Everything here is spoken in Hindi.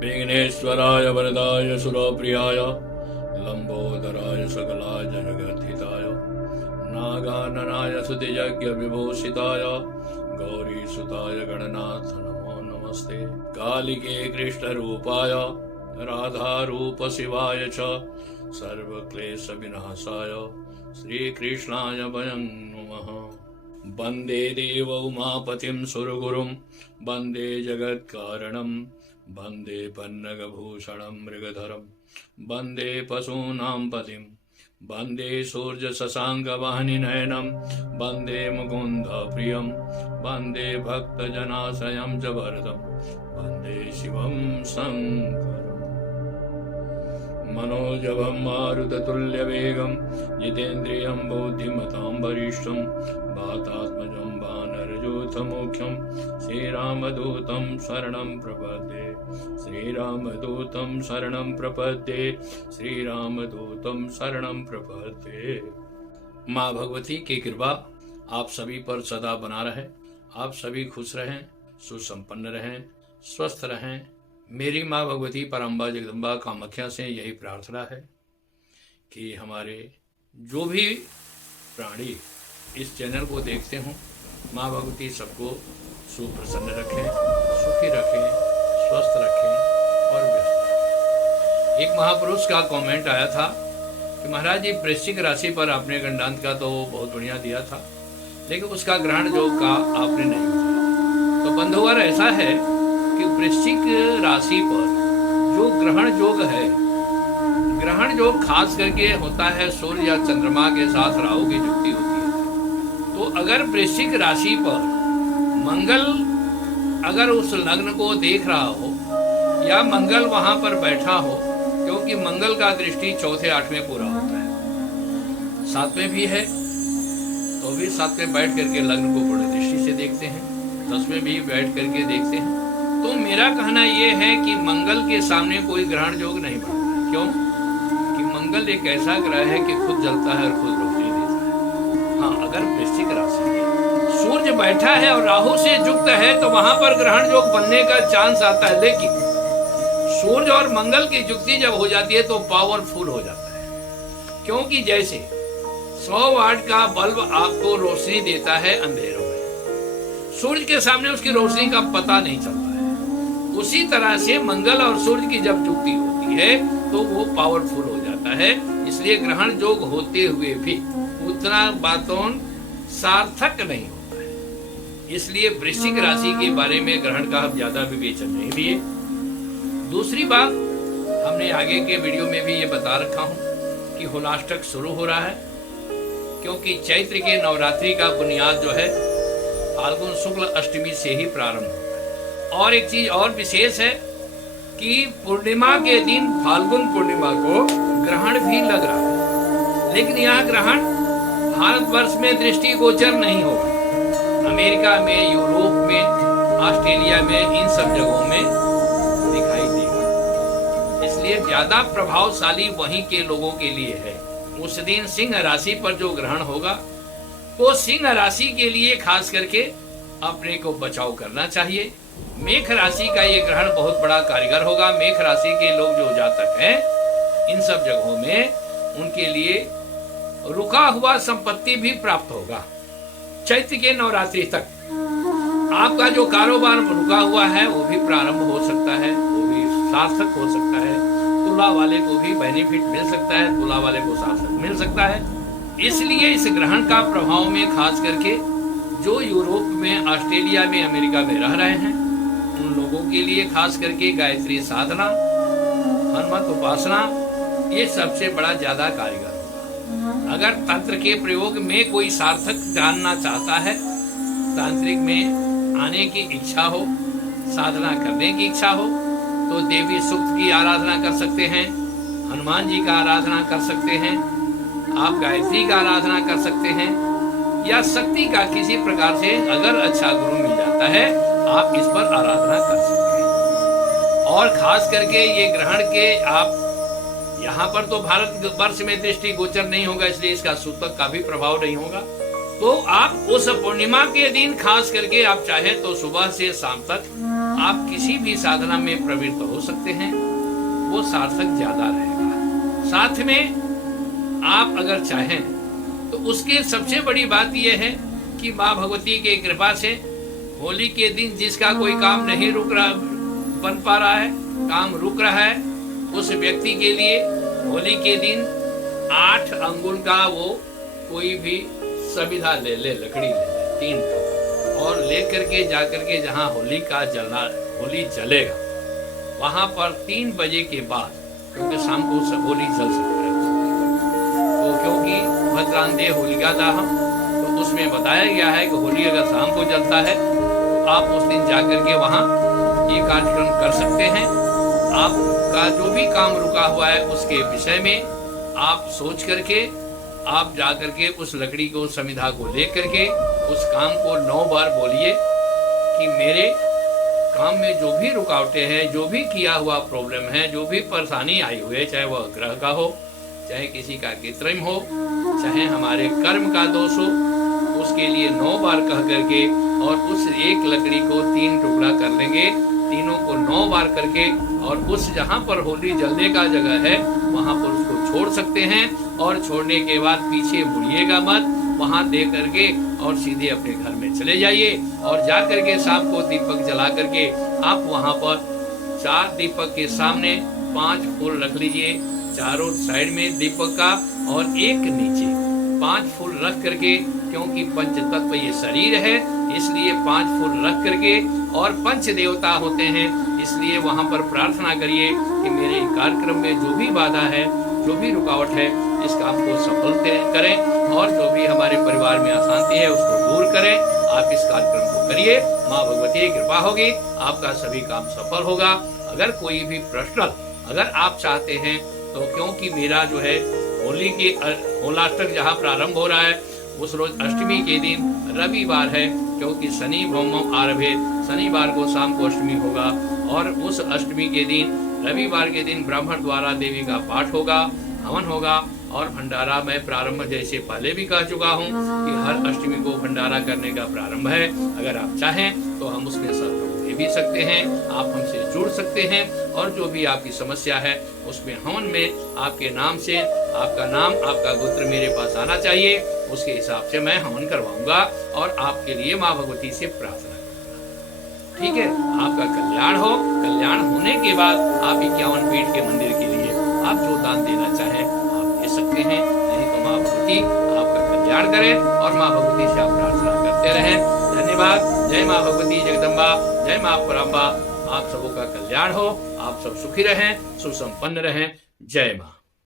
विघ्नेश्वराय वरदाय सुरप्रियाय लंबोदराय सकलाय जगद्धिताय नागाननाय स्तुतियज्ञ विभूषिताय गौरीसुताय गणनाथ नमो नमस्ते। कालिके कृष्ण रूपाय राधा रूप शिवाय च सर्वक्लेश विनाशाय श्रीकृष्णाय वयं नमः। वंदे देव उमापतिं सुरगुरुं वंदे जगत्कारणं वंदे पन्नगभूषणं मृगधरं वंदे पशूनां पतिं वंदे सूर्य शशाङ्कवाहिनीनयनं वंदे मुकुन्द प्रियं वंदे भक्तजनाश्रयं च वरदं वंदे शिवं शङ्करम्। मनोजवं मारुततुल्यवेगं जितेन्द्रियं बुद्धिमतां वरिष्ठं वातात्मजं वानरयूथमुख्यं श्रीरामदूतं शरणं प्रपद्ये श्रीरामदूतं शरणं प्रपद्ये श्रीरामदूतं शरणं प्रपद्ये। माँ भगवती की कृपा आप सभी पर सदा बना रहे। आप सभी खुश रहें, सुसंपन्न रहें, स्वस्थ रहें। मेरी माँ भगवती परम्बा जगदम्बा कामाख्या से यही प्रार्थना है कि हमारे जो भी प्राणी इस चैनल को देखते हों, माँ भगवती सबको सुप्रसन्न रखें, सुखी रखें, स्वस्थ रखें और व्यस्त रखें। एक महापुरुष का कमेंट आया था कि महाराज जी वृश्चिक राशि पर आपने गंडांत का तो बहुत बढ़िया दिया था, लेकिन उसका ग्रहण योग का आपने नहीं बताया। तो बंधुवर ऐसा है कि वृश्चिक राशि पर जो ग्रहण योग है, ग्रहण योग खास करके होता है सूर्य या चंद्रमा के साथ राहु की युक्ति होती है। तो अगर वृश्चिक राशि पर मंगल अगर उस लग्न को देख रहा हो या मंगल वहां पर बैठा हो, क्योंकि मंगल का दृष्टि चौथे आठवें पूरा होता है, सातवें भी है तो भी सातवें बैठ करके लग्न को पूर्ण दृष्टि से देखते हैं, 10वें भी बैठ करके देखते हैं। तो मेरा कहना यह है कि मंगल के सामने कोई ग्रहण योग नहीं बनता है। क्यों? कि मंगल एक ऐसा ग्रह है कि खुद जलता है और खुद रोशनी देता है। हाँ, अगर वृश्चिक राशि में सूर्य बैठा है और राहु से युक्त है तो वहां पर ग्रहण योग बनने का चांस आता है, लेकिन सूर्य और मंगल की युक्ति जब हो जाती है तो पावरफुल हो जाता है। क्योंकि जैसे 100 वाट का बल्ब आपको रोशनी देता है अंधेरों में, सूर्य के सामने उसकी रोशनी का पता नहीं चलता है, उसी तरह से मंगल और सूर्य की जब युक्ति होती है तो वो पावरफुल हो जाता है। इसलिए ग्रहण योग होते हुए भी उतना बातों सार्थक नहीं होता है। इसलिए वृश्चिक राशि के बारे में ग्रहण का हम ज्यादा विवेचन नहीं दिए। दूसरी बात, हमने आगे के वीडियो में भी ये बता रखा हूं कि होलाष्टक शुरू हो रहा है, क्योंकि चैत्र के नवरात्रि का बुनियाद जो है फाल्गुन शुक्ल अष्टमी से ही प्रारंभ होता है। और एक चीज और विशेष है कि पूर्णिमा के दिन फाल्गुन पूर्णिमा को ग्रहण भी लग रहा है, लेकिन यह ग्रहण भारतवर्ष में दृष्टिगोचर नहीं होगा। अमेरिका में, यूरोप में, ऑस्ट्रेलिया में, इन सब जगहों में दिखाई देगा। इसलिए ज्यादा प्रभावशाली वहीं के लोगों के लिए है। उस दिन सिंह राशि पर जो ग्रहण होगा तो सिंह राशि के लिए खास करके अपने को बचाव करना चाहिए। मेष राशि का ये ग्रहण बहुत बड़ा कारीगर होगा। मेष राशि के लोग जो जातक हैं इन सब जगहों में उनके लिए रुका हुआ संपत्ति भी प्राप्त होगा। चैत्र के नवरात्रि तक आपका जो कारोबार रुका हुआ है वो भी प्रारंभ हो सकता है, वो भी सार्थक हो सकता है। तुला वाले को भी बेनिफिट मिल सकता है, तुला वाले को सार्थक मिल सकता है। इसलिए इस ग्रहण का प्रभाव में खास करके जो यूरोप में, ऑस्ट्रेलिया में, अमेरिका में रह रहे हैं उन लोगों के लिए खास करके गायत्री साधना, हनुमत उपासना ये सबसे बड़ा ज्यादा कारीगर होगा। अगर तंत्र के प्रयोग में कोई सार्थक जानना चाहता है, तांत्रिक में आने की इच्छा हो, साधना करने की इच्छा हो, तो देवी सूक्त की आराधना कर सकते हैं, हनुमान जी का आराधना कर सकते हैं, आप गायत्री का आराधना कर सकते हैं, या शक्ति का किसी प्रकार से अगर अच्छा गुरु मिल जाता है आप इस पर आराधना कर सकते हैं। और खास करके ये ग्रहण के आप यहाँ पर तो भारत वर्ष में दृष्टि गोचर नहीं होगा, इसलिए इसका सूतक का भी प्रभाव नहीं होगा। तो आप उस पूर्णिमा के दिन खास करके आप चाहे तो सुबह से शाम तक आप किसी भी साधना में प्रवृत्त हो सकते हैं, वो सार्थक ज्यादा रहेगा। साथ में आप अगर चाहें तो उसके सबसे बड़ी बात यह है कि माँ भगवती के कृपा से होली के दिन जिसका कोई काम नहीं रुक रहा, बन पा रहा है, काम रुक रहा है, उस व्यक्ति के लिए होली के दिन 8 अंगुल का वो कोई भी सविधा ले ले, लकड़ी ले ले 3 और ले करके जा करके जहाँ होली जलेगा वहां पर 3 बजे के बाद, क्योंकि शाम को होली जल सकता है, तो क्योंकि भद्रांते होलिका दाहम, तो उसमें बताया गया है कि होली अगर शाम को जलता है तो आप उस दिन जाकर के वहाँ ये कार्यक्रम कर सकते हैं। आपका जो भी काम रुका हुआ है उसके विषय में आप सोच करके आप जा करके उस लकड़ी को, समिधा को ले करके उस काम को 9 बार बोलिए कि मेरे काम में जो भी रुकावटें हैं, जो भी किया हुआ प्रॉब्लम है, जो भी परेशानी आई हुई है, चाहे वह ग्रह का हो, चाहे किसी का कृत्रिम हो, चाहे हमारे कर्म का दोष हो, उसके लिए 9 बार कह करके और उस एक लकड़ी को 3 टुकड़ा कर लेंगे, तीनों को 9 बार करके, और उस जहाँ पर होली जलने का जगह है वहाँ पर उसको छोड़ सकते हैं। और छोड़ने के बाद पीछे मुड़िएगा मत, वहाँ दे करके और सीधे अपने घर में चले जाइए। और जा करके शाम को दीपक जला करके आप वहाँ पर 4 दीपक के सामने 5 फूल रख लीजिए, चारों साइड में दीपक का, और एक नीचे 5 फूल रख करके, क्योंकि पंच तत्व ये शरीर है इसलिए 5 फूल रख करके, और पंच देवता होते हैं इसलिए वहां पर प्रार्थना करिए कि मेरे कार्यक्रम में जो भी बाधा है, जो भी रुकावट है, इस काम को सफल करें, और जो भी हमारे परिवार में अशांति है उसको दूर करें। आप इस कार्यक्रम को करिए, माँ भगवती की कृपा होगी, आपका सभी काम सफल होगा। अगर कोई भी प्रश्न अगर आप चाहते हैं तो, क्योंकि मेरा जो है होली की होलाष्टक जहाँ प्रारंभ हो रहा है उस रोज अष्टमी के दिन रविवार है, क्योंकि शनि भौम आरभे, शनिवार को शाम को अष्टमी होगा, और उस अष्टमी के दिन रविवार के दिन ब्राह्मण द्वारा देवी का पाठ होगा, हवन होगा, और भंडारा मैं प्रारंभ जैसे पहले भी कह चुका हूँ कि हर अष्टमी को भंडारा करने का प्रारंभ है। अगर आप चाहें तो हम उसमें सहयोग दे भी सकते हैं, आप हमसे जुड़ सकते हैं, और जो भी आपकी समस्या है उसमें हवन में आपके नाम से, आपका नाम, आपका गोत्र मेरे पास आना चाहिए, उसके हिसाब से मैं हवन करवाऊंगा और आपके लिए माँ भगवती से प्रार्थना करूंगा। ठीक है, आपका कल्याण हो। कल्याण होने के बाद आप 51 पीठ के मंदिर के लिए आप जो दान देना चाहें आप दे सकते हैं, नहीं तो माँ भगवती आपका कल्याण करे, और माँ भगवती से आप प्रार्थना करते रहें। धन्यवाद। जय माँ भगवती जगदम्बा, जय माँ पराम्बा। आप सबों का कल्याण हो, आप सब सुखी रहें, सुसंपन्न रहें। जय माँ।